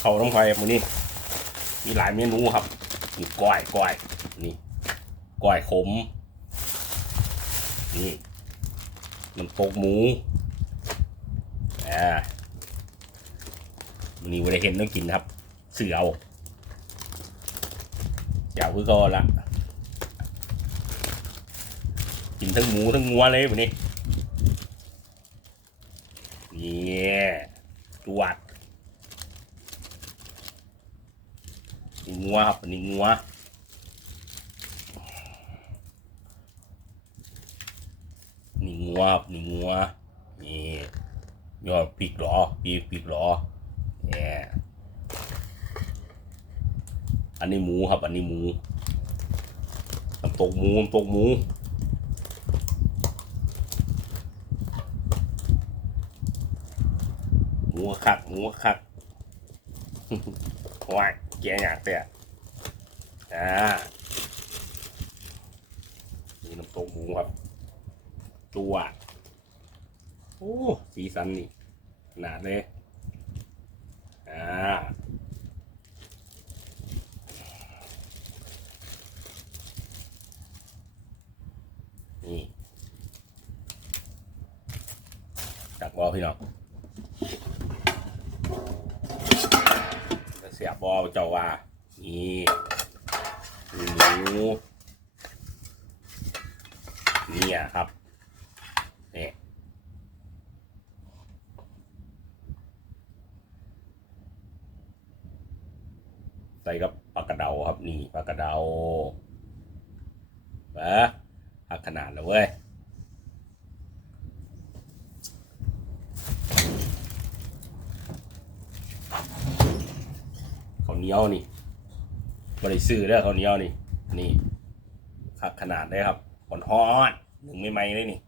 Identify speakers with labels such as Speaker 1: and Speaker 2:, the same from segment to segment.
Speaker 1: เขาต้องคอยมือนี้มีหลายเมนูครับนี่ก้อยก้อยนี่ก้อยขม นี่น้ำตกหมูอ่าวันนี้วันได้เห็นต้องกินครับ เสือเอาอย่าพึ่งก็ละกินทั้งหมูทั้งงัวเลยวันนี้นี่จวด นี่งัวครับอันนี้งัวนี่งัวครับนี่งัวนี่ยอดปีกหรอปีกปีกหรอเนี่ยอันนี้หมูครับ อันนี้หมูน้ำตกหมูน้ำตกหมูหมูคักหมูคัก ว้ายแกอยากเตะอ่านี่น้ำตกหมูครับ ตัวโอ้สีสันนี่ขนาดเลย อ่านี่จักบอพี่น้อง สียบบอเจ้าว่านี่หมูนี่อะครับนี่ใส่กับปลากระเดาครับนี่ปลากระเดาปะพักขนาดแล้วเว้ย ข้าวเห นียวนี่บริซื้อเด้อข้าวเหนียวนี่ นี่คักขนาดได้ครับก่อนฮอดหนึ่งไม่ไหมเลยนี่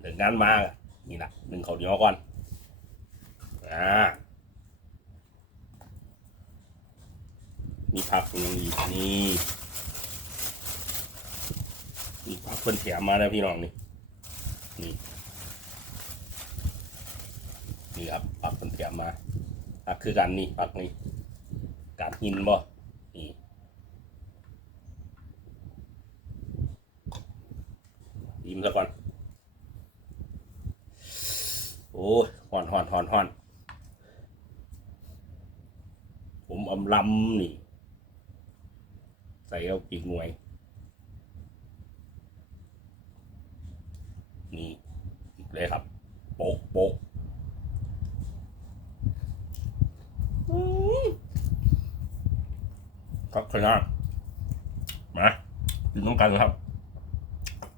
Speaker 1: เดินงานมานี่ละหนึ่งข้าวเหนียวก่อนอ่ามีผักอย่างอีกนี่มีผักเพิ่นแถมมาแล้วพี่น้องนี่นี่นี่ครับผักเพิ่นแถมมาผักคือกันนี่ผักนี่าดหินบ่นี่ยิ้มซะก่อน โอ้ยหอนหอนหอนหอนผมอำลำนี่ ใส่เอาปีกหน่วย นี่เลยครับ โป๊ะโป๊ะ ครับขนาดมาดูน้องกันครับ